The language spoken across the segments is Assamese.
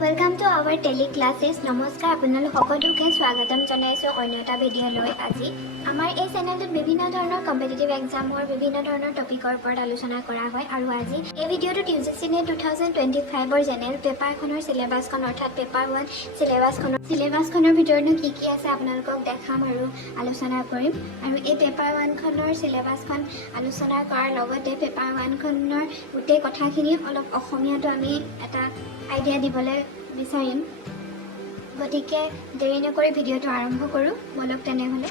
Welcome to our Tele Classes. নমস্কাৰ আপোনালোক সকলোকে স্বাগতম জনাইছো অন্য এটা ভিডিঅ' লৈ আজি আমাৰ এই চেনেলটোত বিভিন্ন ধৰণৰ কম্পিটিটিভ এক্সামৰ বিভিন্ন ধৰণৰ টপিকৰ ওপৰত আলোচনা কৰা হয় আৰু আজি এই ভিডিঅ'টোত ইউজিচিনে 2025ৰ জেনেৰেল পেপাৰখনৰ সিলেবাছখন অৰ্থাৎ পেপাৰ 1 সিলেবাছখনৰ ভিতৰতনো কি কি আছে আপোনালোকক দেখাম আৰু আলোচনা কৰিম আৰু এই পেপাৰ 1খনৰ সিলেবাছখন আলোচনা কৰাৰ লগতে পেপাৰ 1খনৰ গোটেই কথাখিনি অলপ অসমীয়াটো আমি এটা আইডিয়া দিবলৈ বিচাৰিম গতিকে দেৰি নকৰি ভিডিঅ'টো আৰম্ভ কৰোঁ বলক তেনেহ'লে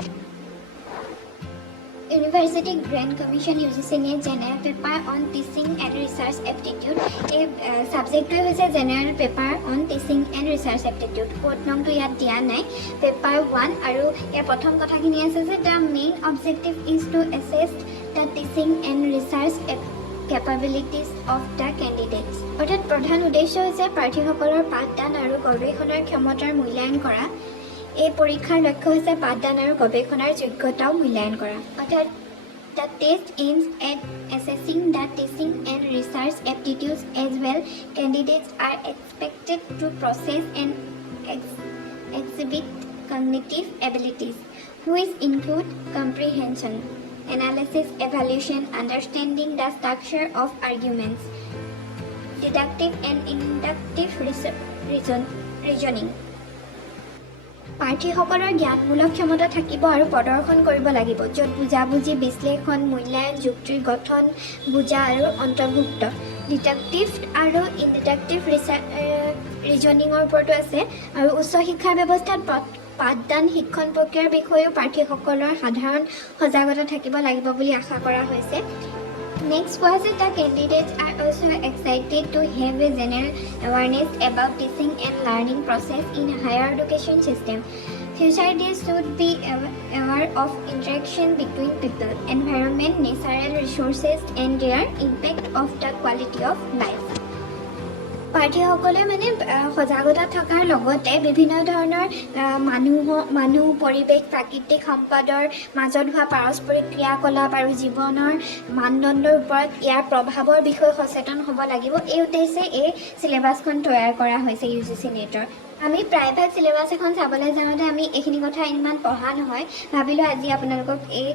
ইউনিভাৰ্চিটি গ্ৰেণ্ট কমিশ্যন ইউজিচিনে general paper on teaching and research aptitude এই ছাবজেক্টটোৱে হৈছে general paper on teaching and research aptitude code নম্বৰটো ইয়াত দিয়া নাই পেপাৰ 1 আৰু ইয়াৰ প্ৰথম কথাখিনি আছে যে the main objective is to assess the teaching and research capabilities of the candidates অৰ্থাৎ প্ৰধান উদ্দেশ্য হৈছে প্ৰাৰ্থীসকলৰ পাঠদান আৰু গৱেষণাৰ ক্ষমতাৰ মূল্যায়ন কৰা এই পৰীক্ষাৰ লক্ষ্য হৈছে পাঠদান আৰু গৱেষণাৰ যোগ্যতাও মূল্যায়ন কৰা অৰ্থাৎ the test aims at assessing the teaching and research aptitudes as well candidates are expected to process and exhibit cognitive abilities which include comprehension analysis, evaluation, understanding the structure of arguments, deductive and inductive reasoning. প্ৰাৰ্থীসকলৰ জ্ঞানমূলক ক্ষমতা থাকিব আৰু প্ৰদৰ্শন কৰিব লাগিব য'ত বুজাবুজি বিশ্লেষণ মূল্যায়ন যুক্তিৰ গঠন বুজা আৰু অন্তৰ্ভুক্ত ডিডাক্টিভ আৰু ইনডিডাক্টিভ ৰিজনিঙৰ ওপৰতো আছে আৰু উচ্চ শিক্ষা ব্যৱস্থাত পাঠদান শিক্ষণ প্ৰক্ৰিয়াৰ বিষয়েও প্ৰাৰ্থীসকলৰ সাধাৰণ সজাগতা থাকিব লাগিব বুলি আশা কৰা হৈছে next was it the candidates are also excited to have a general awareness about teaching and learning process in higher education system Societies should be aware of interaction between people, environment, natural resources and their impact of the quality of life. প্ৰাৰ্থীসকলে মানে সজাগতা থকাৰ লগতে বিভিন্ন ধৰণৰ মানুহ পৰিৱেশ প্ৰাকৃতিক সম্পদৰ মাজত হোৱা পাৰস্পৰিক ক্ৰিয়াকলাপ আৰু জীৱনৰ মানদণ্ডৰ ওপৰত ইয়াৰ প্ৰভাৱৰ বিষয়ে সচেতন হ'ব লাগিব এই উদ্দেশ্যে এই চিলেবাছখন তৈয়াৰ কৰা হৈছে ইউজিচি নেটৰ আমি প্ৰায়ভাগ চিলেবাছ এখন চাবলৈ যাওঁতে আমি এইখিনি কথা ইমান পঢ়া নহয় ভাবিলোঁ আজি আপোনালোকক এই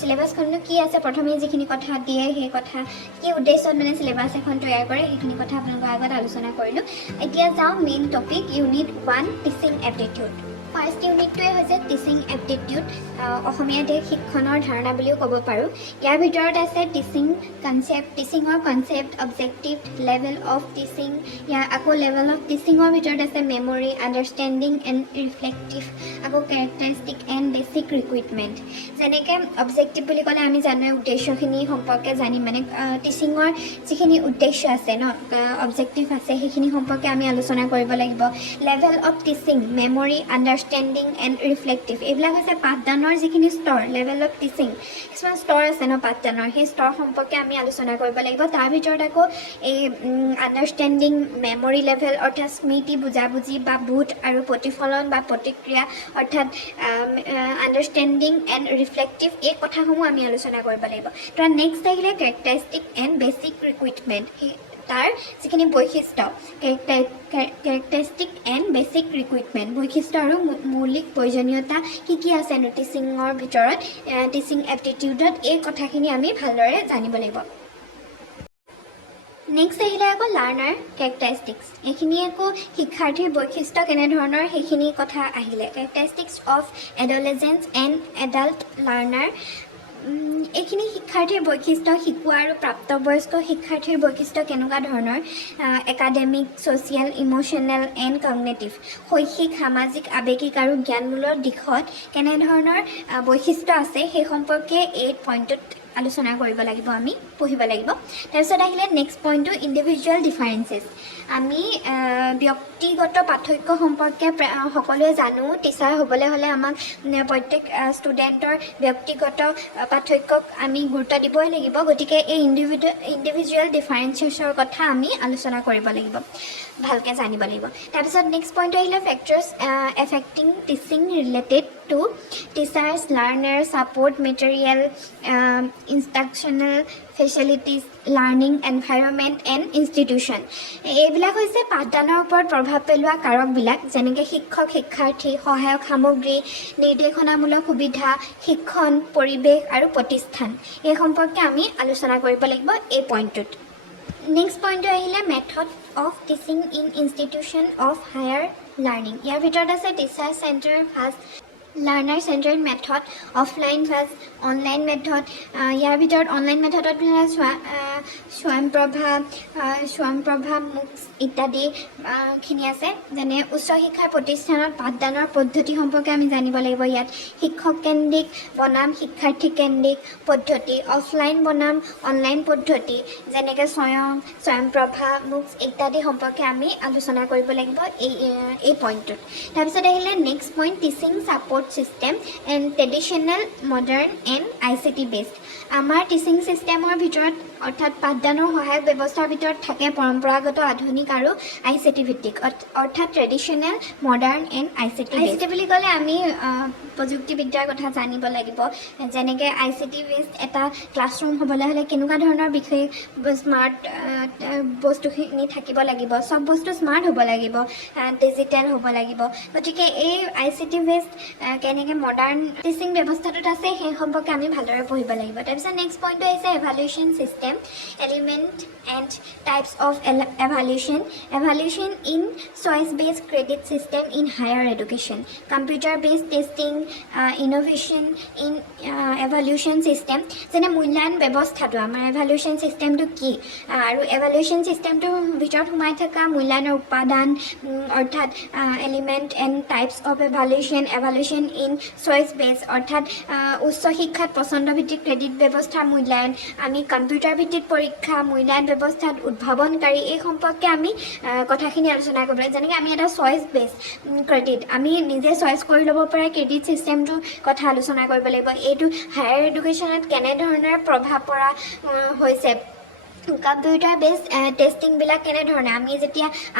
চিলেবাছখননো কি আছে প্ৰথমে যিখিনি কথা দিয়ে সেই কথা কি উদ্দেশ্যত মানে চিলেবাছ এখন তৈয়াৰ কৰে সেইখিনি কথা আপোনালোকৰ আগত আলোচনা কৰিলোঁ এতিয়া যাওঁ main topic unit 1 teaching aptitude first ইউনিটটোৱে হৈছে টিচিং এপ্টিটিউড অসমীয়াতে শিক্ষণৰ ধাৰণা বুলিও ক'ব পাৰোঁ ইয়াৰ ভিতৰত আছে টিচিঙৰ concept objective level of teaching ইয়াৰ আকৌ লেভেল অফ টিচিঙৰ ভিতৰত আছে মেমৰি আণ্ডাৰষ্টেণ্ডিং এণ্ড ৰিফ্লেক্টিভ আকৌ কেৰেক্টাৰিষ্টিক এণ্ড বেচিক ৰিকুইটমেণ্ট যেনেকৈ অবজেক্টিভ বুলি ক'লে আমি জানো উদ্দেশ্যখিনি সম্পৰ্কে জানিম মানে টিচিঙৰ যিখিনি উদ্দেশ্য আছে ন অবজেক্টিভ আছে সেইখিনি সম্পৰ্কে আমি আলোচনা কৰিব লাগিব level of teaching memory understanding and reflective এইবিলাক হৈছে পাঠদানৰ যিখিনি স্তৰ লেভেল অফ টিচিং কিছুমান স্তৰ আছে ন পাঠদানৰ সেই স্তৰ সম্পৰ্কে আমি আলোচনা কৰিব লাগিব তাৰ ভিতৰত আকৌ এই আণ্ডাৰষ্টেণ্ডিং মেমৰি লেভেল অৰ্থাৎ স্মৃতি বুজাবুজি বা বোধ আৰু প্ৰতিফলন বা প্ৰতিক্ৰিয়া অৰ্থাৎ আণ্ডাৰষ্টেণ্ডিং এণ্ড ৰিফ্লেক্টিভ এই কথাসমূহ আমি আলোচনা কৰিব লাগিব তো নেক্সট আহিলে কেৰেক্টাৰিষ্টিক এণ্ড বেচিক ৰিকুইটমেণ্ট তাৰ যিখিনি বৈশিষ্ট্য কেৰেক্টাৰিষ্টিক এণ্ড বেচিক ৰিকুইটমেণ্ট বৈশিষ্ট্য আৰু মৌলিক প্ৰয়োজনীয়তা কি আছে টিচিঙৰ ভিতৰত টিচিং এপ্টিটিউডত এই কথাখিনি আমি ভালদৰে জানিব লাগিব নেক্সট আহিলে আকৌ লাৰ্ণাৰ কেৰেক্টাৰিষ্টিক্স এইখিনি আকৌ শিক্ষাৰ্থীৰ বৈশিষ্ট্য কেনেধৰণৰ সেইখিনি কথা আহিলে characteristics of adolescence and adult learner এইখিনি শিক্ষাৰ্থীৰ বৈশিষ্ট্য শিকোৱা আৰু প্ৰাপ্তবয়স্ক শিক্ষাৰ্থীৰ বৈশিষ্ট্য কেনেকুৱা ধৰণৰ academic social emotional and cognitive শৈক্ষিক সামাজিক আৱেগিক আৰু জ্ঞানমূলক দিশত কেনেধৰণৰ বৈশিষ্ট্য আছে সেই সম্পৰ্কে এই পইণ্টটোত আলোচনা কৰিব লাগিব আমি পঢ়িব লাগিব তাৰপিছত আহিলে নেক্সট পইণ্টটো ইণ্ডিভিজুৱেল ডিফাৰেঞ্চেছ আমি ব্যক্তিগত পাৰ্থক্য সম্পৰ্কে সকলোৱে জানো টিচাৰ হ'বলৈ হ'লে আমাক প্ৰত্যেক ষ্টুডেণ্টৰ ব্যক্তিগত পাৰ্থক্যক আমি গুৰুত্ব দিবই লাগিব গতিকে এই ইণ্ডিভিজুৱেল ডিফাৰেঞ্চেছৰ কথা আমি আলোচনা কৰিব লাগিব ভালকৈ জানিব লাগিব তাৰপিছত নেক্সট পইণ্ট আহিলে factors affecting teaching related to teachers, learners, support material, instructional facilities, learning environment and institution. এইবিলাক হৈছে পাঠদানৰ ওপৰত প্ৰভাৱ পেলোৱা কাৰকবিলাক যেনেকৈ শিক্ষক শিক্ষাৰ্থী সহায়ক সামগ্ৰী নিৰ্দেশনামূলক সুবিধা শিক্ষণ পৰিৱেশ আৰু প্ৰতিষ্ঠান এই সম্পৰ্কে আমি আলোচনা কৰিব লাগিব এই পইণ্টটোত নেক্সট পইণ্টটো আহিলে method of teaching in institution of higher learning ইয়াৰ ভিতৰত আছে teacher centre first learner centred method offline first online method ইয়াৰ ভিতৰত অনলাইন মেথডত স্বয়ংপ্ৰভা মুক্স ইত্যাদিখিনি আছে যেনে উচ্চ শিক্ষাৰ প্ৰতিষ্ঠানত পাঠদানৰ পদ্ধতি সম্পৰ্কে আমি জানিব লাগিব ইয়াত শিক্ষক কেন্দ্ৰিক বনাম শিক্ষাৰ্থী কেন্দ্ৰিক পদ্ধতি অফলাইন বনাম অনলাইন পদ্ধতি যেনেকৈ স্বয়ংপ্ৰভা মুক্স ইত্যাদি সম্পৰ্কে আমি আলোচনা কৰিব লাগিব এই পইণ্টটোত তাৰপিছত আহিলে next point teaching support system and traditional modern and ICT based আমাৰ টিচিং সিস্টেমৰ ভিতৰত অৰ্থাৎ পাঠদানৰ সহায়ক ব্যৱস্থাৰ ভিতৰত থাকে পৰম্পৰাগত আধুনিক আৰু ICT ভিত্তিক অৰ্থাৎ ট্ৰেডিশনেল মডাৰ্ণ এণ্ড ICT বুলি ক'লে আমি প্ৰযুক্তিবিদ্যাৰ কথা জানিব লাগিব যেনেকৈ ICT বেছড এটা ক্লাছৰুম হ'বলৈ হ'লে কেনেকুৱা ধৰণৰ বিষয় স্মাৰ্ট বস্তুখিনি থাকিব লাগিব সব বস্তু স্মাৰ্ট হ'ব লাগিব ডিজিটেল হ'ব লাগিব গতিকে এই ICT বেছড কেনেকৈ মডাৰ্ণ টিচিং ব্যৱস্থাটোত আছে সেই সম্পৰ্কে আমি ভালদৰে পঢ়িব লাগিব তাৰপিছত নেক্সট পইণ্টটো হৈছে এভালুৱেশ্যন system element and types of evaluation in choice based credit system in higher education computer based testing innovation in evaluation system যেনে মূল্যায়ন ব্যৱস্থাটো আমাৰ evaluation systemটো কি আৰু evaluation systemটো ভিতৰত সোমাই থকা মূল্যায়নৰ উপাদান অৰ্থাৎ element and types of evaluation in choice based অৰ্থাৎ উচ্চ শিক্ষাত পছন্দ ভিত্তিক ক্ৰেডিট ব্যৱস্থাৰ মূল্যায়ন আমি কম্পিউটাৰ ভিত্তিক পৰীক্ষা মূল্যায়ন ব্যৱস্থাত উদ্ভাৱনকাৰী এই সম্পৰ্কে আমি কথাখিনি আলোচনা কৰিব যেনেকৈ আমি এটা চইচ বেছ ক্ৰেডিট আমি নিজে চইচ কৰি ল'ব পৰা ক্ৰেডিট চিষ্টেমটোৰ কথা আলোচনা কৰিব লাগিব এইটো হায়াৰ এডুকেশ্যনত কেনেধৰণৰ প্ৰভাৱ পৰা হৈছে কম্পিউটাৰ বেছ টেষ্টিংবিলাক কেনেধৰণে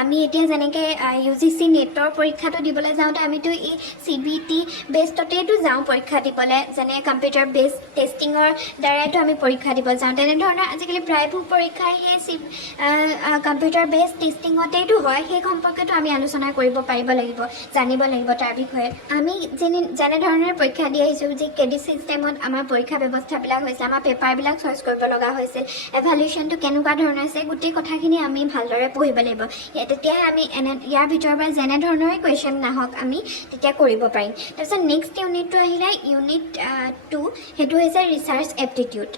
আমি এতিয়া যেনেকৈ UGC নেটৰ পৰীক্ষাটো দিবলৈ যাওঁতে আমিতো এই CBT বেছতেইতো যাওঁ পৰীক্ষা দিবলৈ যেনে কম্পিউটাৰ বেছ টেষ্টিঙৰ দ্বাৰাইতো আমি পৰীক্ষা দিব যাওঁ তেনেধৰণৰ আজিকালি প্ৰায়বোৰ পৰীক্ষাই সেই কম্পিউটাৰ বেছ টেষ্টিঙতেইতো হয় সেই সম্পৰ্কেতো আমি আলোচনা কৰিব পাৰিব লাগিব জানিব লাগিব তাৰ বিষয়ে আমি যেনেধৰণৰ পৰীক্ষা দি আহিছোঁ যে ক্ৰেডিট ছিষ্টেমত আমাৰ পৰীক্ষা ব্যৱস্থাবিলাক হৈছে আমাৰ পেপাৰবিলাক চইচ কৰিব লগা হৈছিল এভালুৱেশ্যনটো কেনেকুৱা ধৰণৰ আছে গোটেই কথাখিনি আমি ভালদৰে পঢ়িব লাগিব তেতিয়াহে আমি ইয়াৰ ভিতৰৰ পৰা যেনেধৰণৰে কুৱেশ্যন নাহক আমি তেতিয়া কৰিব পাৰিম তাৰপিছত নেক্সট ইউনিটটো আহিলে ইউনিট 2 সেইটো হৈছে ৰিচাৰ্চ এপ্টিটিউড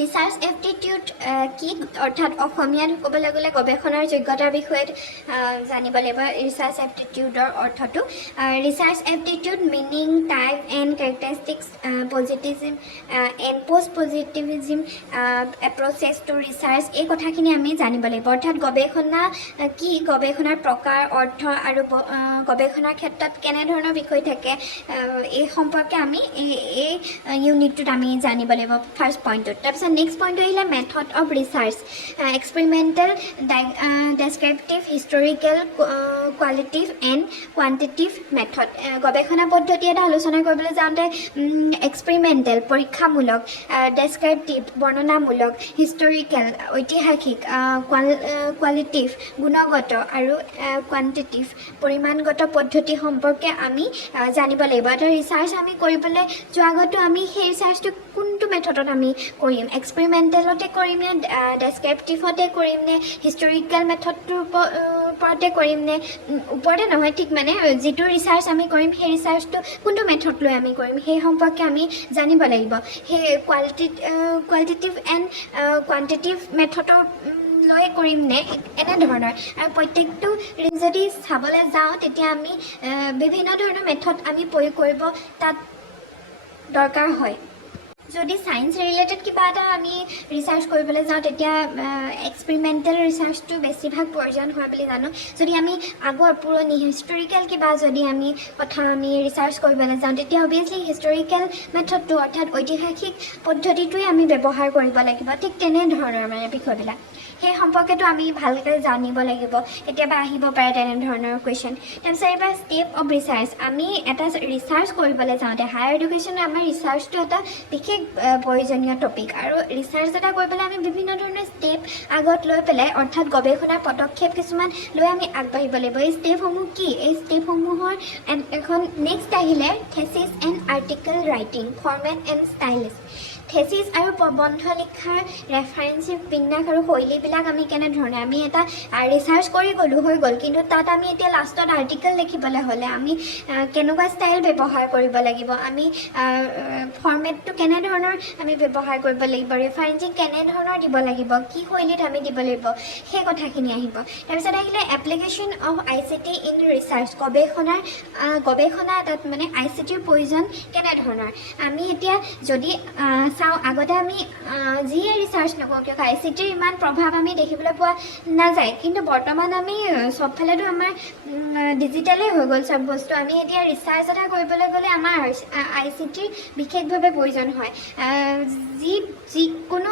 ৰিচাৰ্চ এপ্টিটিউড কি অৰ্থাৎ অসমীয়াত ক'বলৈ গ'লে গৱেষণাৰ যোগ্যতাৰ বিষয়ে জানিব লাগিব ৰিচাৰ্চ এপ্টিটিউডৰ অৰ্থটো research aptitude meaning type and characteristics positivism and post positivism approaches to research এই কথাখিনি আমি জানিব লাগিব অৰ্থাৎ গৱেষণা কি গৱেষণাৰ প্ৰকাৰ অৰ্থ আৰু গৱেষণাৰ ক্ষেত্ৰত কেনেধৰণৰ বিষয় থাকে এই সম্পৰ্কে আমি এই ইউনিটটোত আমি জানিব লাগিব ফাৰ্ষ্ট পইণ্টটোত তাৰপিছত নেক্সট পইণ্ট আহিলে method of research experimental descriptive historical qualitative and quantitative method গৱেষণা পদ্ধতি এটা আলোচনা কৰিবলৈ যাওঁতে এক্সপেৰিমেণ্টেল পৰীক্ষামূলক ডেছক্ৰিপটিভ বৰ্ণনামূলক হিষ্টৰিকেল ঐতিহাসিক কোৱালিটিভ গুণগত আৰু কোৱান্টিটিভ পৰিমাণগত পদ্ধতি সম্পৰ্কে আমি জানিব লাগিব এটা ৰিচাৰ্চ আমি কৰিবলৈ যোৱাৰ আগতো আমি সেই ৰিচাৰ্চটো কোনটো মেথডত আমি কৰিম এক্সপেৰিমেণ্টেলতে কৰিম নে ডেছক্ৰিপটিভতে কৰিম নে হিষ্টৰিকেল মেথডটোৰ ওপৰতে কৰিম নে ওপৰতে নহয় ঠিক মানে যিটো ৰিচাৰ্চ আমি কৰিম সেই ৰিচাৰ্চটো কোনটো মেথড লৈ আমি কৰিম সেই সম্পৰ্কে আমি জানিব লাগিব সেই কোৱালিটিভ এণ্ড কোৱান্টিটিভ মেথডৰ লৈ কৰিম নে এনেধৰণৰ আৰু প্ৰত্যেকটো যদি চাবলৈ যাওঁ তেতিয়া আমি বিভিন্ন ধৰণৰ মেথড আমি প্ৰয়োগ কৰিব তাত দৰকাৰ হয় যদি সায়েন্স ৰিলেটেড কিবা এটা আমি ৰিচাৰ্চ কৰিবলৈ যাওঁ তেতিয়া এক্সপেৰিমেণ্টেল ৰিচাৰ্চটো বেছিভাগ প্ৰয়োজন হয় বুলি জানো যদি আমি আগৰ পুৰণি হিষ্টৰিকেল কিবা যদি আমি কথা আমি ৰিচাৰ্চ কৰিবলৈ যাওঁ তেতিয়া অবভিয়াছলি হিষ্টৰিকেল মেথডটো অৰ্থাৎ ঐতিহাসিক পদ্ধতিটোৱে আমি ব্যৱহাৰ কৰিব লাগিব ঠিক তেনেধৰণৰ মানে বিষয়বিলাক সেই সম্পৰ্কেতো আমি ভালকৈ জানিব লাগিব কেতিয়াবা আহিব পাৰে তেনেধৰণৰ কুৱেশ্যন তাৰপিছত এইবাৰ ষ্টেপ অফ ৰিচাৰ্চ আমি এটা ৰিচাৰ্চ কৰিবলৈ যাওঁতে হায়াৰ এডুকেশ্যনৰ আমাৰ ৰিচাৰ্চটো এটা বিশেষ প্ৰয়োজনীয় টপিক আৰু ৰিচাৰ্চ এটা কৰিবলৈ আমি বিভিন্ন ধৰণৰ ষ্টেপ আগত লৈ পেলাই অৰ্থাৎ গৱেষণাৰ পদক্ষেপ কিছুমান লৈ আমি আগবাঢ়িব লাগিব এই ষ্টেপসমূহ কি এই ষ্টেপসমূহৰ এখন নেক্সট আহিলে thesis and article writing format and stylish thesis আৰু প্ৰবন্ধ লিখাৰ ৰেফাৰেঞ্চিভ বিন্যাস আৰু শৈলীবিলাক আমি কেনেধৰণে আমি এটা ৰিচাৰ্চ কৰি গ'লোঁ হৈ গ'ল কিন্তু তাত আমি এতিয়া লাষ্টত আৰ্টিকেল লিখিবলৈ হ'লে আমি কেনেকুৱা ষ্টাইল ব্যৱহাৰ কৰিব লাগিব আমি ফৰ্মেটটো কেনেধৰণৰ আমি ব্যৱহাৰ কৰিব লাগিব ৰেফাৰেঞ্চিং কেনেধৰণৰ দিব লাগিব কি শৈলীত আমি দিব লাগিব সেই কথাখিনি আহিব তাৰপিছত আহিলে application of ICT in research গৱেষণা এটাত মানে ICTৰ প্ৰয়োজন কেনেধৰণৰ আমি এতিয়া যদি চাওঁ আগতে আমি যিয়ে ৰিচাৰ্চ নকৰোঁ কিয় ICTৰ ইমান প্ৰভাৱ আমি দেখিবলৈ পোৱা নাযায় কিন্তু বৰ্তমান আমি চবফালেতো আমাৰ ডিজিটেলেই হৈ গ'ল চব বস্তু আমি এতিয়া ৰিচাৰ্চ এটা কৰিবলৈ গ'লে আমাৰ ICTৰ বিশেষভাৱে প্ৰয়োজন হয় যিকোনো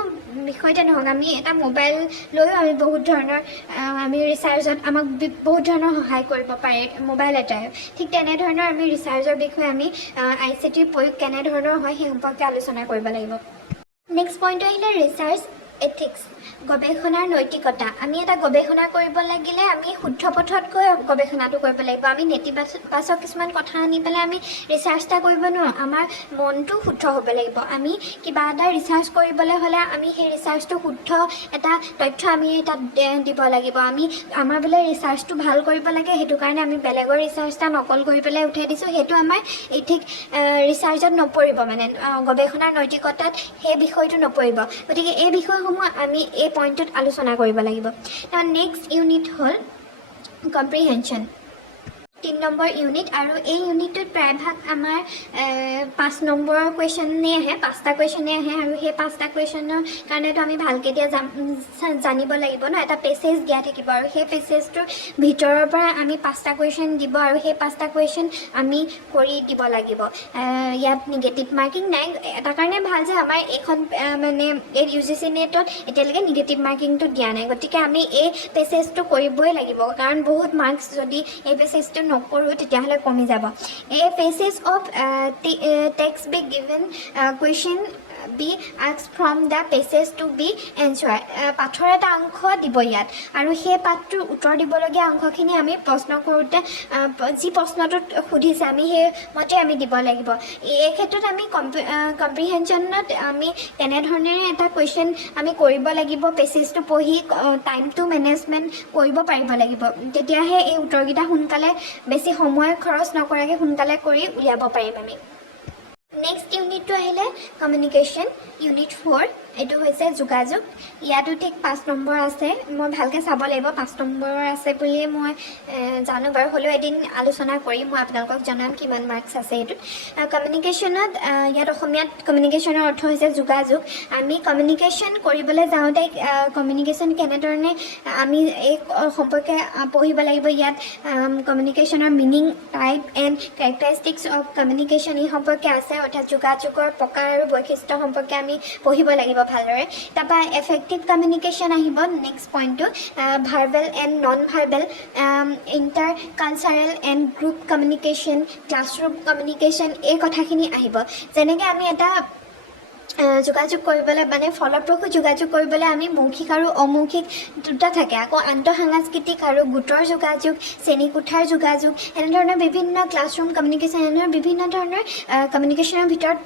বিষয়তে নহওক আমি এটা মোবাইল লৈও আমি বহুত ধৰণৰ আমি ৰিচাৰ্চত আমাক বহুত ধৰণৰ সহায় কৰিব পাৰে মোবাইল এটাই ঠিক তেনেধৰণৰ আমি ৰিচাৰ্চৰ বিষয়ে আমি ICTৰ প্ৰয়োগ কেনেধৰণৰ হয় সেই সম্পৰ্কে আলোচনা কৰিব লাগিব নেক্সট পইণ্ট আহিলে ৰিচাৰ্চ এথিক্স গৱেষণাৰ নৈতিকতা আমি এটা গৱেষণা কৰিব লাগিলে আমি শুদ্ধ পথতকৈ গৱেষণাটো কৰিব লাগিব আমি নেতিবাচক কিছুমান কথা আনি পেলাই আমি ৰিচাৰ্চ এটা কৰিব নোৱাৰোঁ আমাৰ মনটো শুদ্ধ হ'ব লাগিব আমি কিবা এটা ৰিচাৰ্চ কৰিবলৈ হ'লে আমি সেই ৰিচাৰ্চটো শুদ্ধ এটা তথ্য আমি তাত দিব লাগিব আমি আমাৰ বোলে ৰিচাৰ্চটো ভাল কৰিব লাগে সেইটো কাৰণে আমি বেলেগৰ ৰিচাৰ্চ এটা নকল কৰি পেলাই উঠাই দিছোঁ সেইটো আমাৰ এথিক ৰিচাৰ্চত নপৰিব মানে গৱেষণাৰ নৈতিকতাত সেই বিষয়টো নপৰিব গতিকে এই বিষয়সমূহ আমি এই পইণ্টত আলোচনা কৰিব লাগিব নেক্সট ইউনিট হ'ল কম্প্ৰিহেনশ্যন 3 নম্বৰ ইউনিট আৰু এই ইউনিটটোত প্ৰায়ভাগ আমাৰ 5 নম্বৰৰ কুৱেশ্যনে আহে 5টা কুৱেশ্যনে আহে আৰু সেই 5টা কুৱেশ্যনৰ কাৰণেতো আমি ভালকৈ এতিয়া জানিব লাগিব ন এটা পেছেজ দিয়া থাকিব আৰু সেই পেছেজটোৰ ভিতৰৰ পৰা আমি 5টা কুৱেশ্যন দিব আৰু সেই 5টা কুৱেশ্যন আমি কৰি দিব লাগিব ইয়াত নিগেটিভ মাৰ্কিং নাই এটা কাৰণে ভাল যে আমাৰ এইখন মানে এই UGC নেটত এতিয়ালৈকে নিগেটিভ মাৰ্কিংটো দিয়া নাই গতিকে আমি এই পেছেজটো কৰিবই লাগিব কাৰণ বহুত মাৰ্কছ যদি এই পেছেজটো নকৰোঁ তেতিয়াহ'লে কমি যাব এই passage of text be given question be asked from the passage to be answered পাঠৰ এটা অংশ দিব ইয়াত আৰু সেই পাঠটোৰ উত্তৰ দিবলগীয়া অংশখিনি আমি প্ৰশ্ন কৰোঁতে যি প্ৰশ্নটোত সুধিছে আমি সেই মতে আমি দিব লাগিব এই ক্ষেত্ৰত আমি কম্প্ৰিহেনশ্যনত আমি তেনেধৰণেৰে এটা কুৱেশ্যন আমি কৰিব লাগিব পেছেজটো পঢ়ি টাইমটো মেনেজমেণ্ট কৰিব পাৰিব লাগিব তেতিয়াহে এই উত্তৰকেইটা সোনকালে বেছি সময় খৰচ নকৰাকৈ সোনকালে কৰি উলিয়াব পাৰিম আমি নেক্সট ইউনিটটো আহিলে কমিউনিকেশ্যন ইউনিট 4 এইটো হৈছে যোগাযোগ ইয়াতো ঠিক 5 নম্বৰ আছে মই ভালকৈ চাব লাগিব 5 নম্বৰ আছে বুলিয়ে মই জানো বাৰু হ'লেও এদিন আলোচনা কৰিম মই আপোনালোকক জনাম কিমান মাৰ্কছ আছে এইটোত কমিউনিকেশ্যনত ইয়াত অসমীয়াত কমিউনিকেশ্যনৰ অৰ্থ হৈছে যোগাযোগ আমি কমিউনিকেশ্যন কৰিবলৈ যাওঁতে কমিউনিকেশ্যন কেনেধৰণে আমি এই সম্পৰ্কে পঢ়িব লাগিব ইয়াত কমিউনিকেশ্যনৰ meaning type and characteristics of communication এই সম্পৰ্কে আছে অৰ্থাৎ যোগাযোগৰ প্ৰকাৰ আৰু বৈশিষ্ট্য সম্পৰ্কে আমি পঢ়িব লাগিব ভালদৰে তাৰপৰা এফেক্টিভ কমিউনিকেশ্যন আহিব নেক্সট পইণ্টটো verbal and non verbal inter cultural and group communication classroom communication এই কথাখিনি আহিব যেনেকৈ আমি এটা যোগাযোগ কৰিবলৈ মানে ফলপ্ৰসূ যোগাযোগ কৰিবলৈ আমি মৌখিক আৰু অমৌখিক দুটা থাকে আকৌ আন্তঃসাংস্কৃতিক আৰু গোটৰ যোগাযোগ শ্ৰেণীকোঠাৰ যোগাযোগ এনেধৰণৰ বিভিন্ন ক্লাছৰুম কমিউনিকেশ্যন এনেধৰণৰ বিভিন্ন ধৰণৰ কমিউনিকেশ্যনৰ ভিতৰত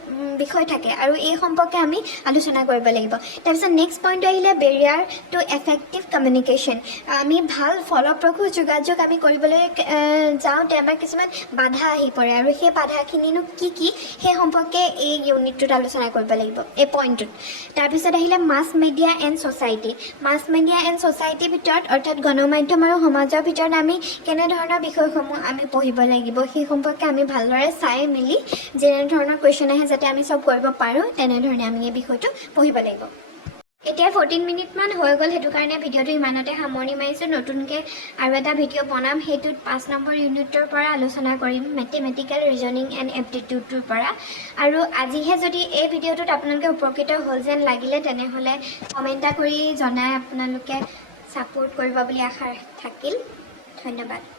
বিষয় থাকে আৰু এই সম্পৰ্কে আমি আলোচনা কৰিব লাগিব তাৰপিছত নেক্সট পইণ্ট আহিলে বেৰিয়াৰ টু এফেক্টিভ কমিউনিকেশ্যন আমি ভাল ফলপ্ৰসূ যোগাযোগ আমি কৰিবলৈ যাওঁতে আমাৰ কিছুমান বাধা আহি পৰে আৰু সেই বাধাখিনিনো কি সেই সম্পৰ্কে এই ইউনিটটোত আলোচনা কৰিব লাগিব এই পইণ্টটোত তাৰপিছত আহিলে মাছ মিডিয়া এণ্ড ছ'চাইটিৰ ভিতৰত অৰ্থাৎ গণমাধ্যম আৰু সমাজৰ ভিতৰত আমি কেনেধৰণৰ বিষয়সমূহ আমি পঢ়িব লাগিব সেই সম্পৰ্কে আমি ভালদৰে চাই মেলি যেনেধৰণৰ কুৱেশ্যন আহে যাতে আমি চব কৰিব পাৰোঁ তেনেধৰণে আমি এই বিষয়টো পঢ়িব লাগিব এতিয়া 14 মিনিটমান হৈ গ'ল, সেইটো কাৰণে ভিডিঅ'টো ইমানতে সামৰণি মাৰিছোঁ। নতুনকৈ আৰু এটা ভিডিঅ' বনাম, সেইটোত 5 নম্বৰ ইউনিটৰ পৰা আলোচনা কৰিম, মেথমেটিকেল ৰিজনিং এণ্ড এপ্টিটিউডটোৰ পৰা। আৰু আজিহে যদি এই ভিডিঅ'টোত আপোনালোকে উপকৃত হ'ল যেন লাগিলে, তেনেহ'লে কমেণ্ট এটা কৰি জনাই আপোনালোকে ছাপোৰ্ট কৰিব বুলি আশা থাকিল। ধন্যবাদ।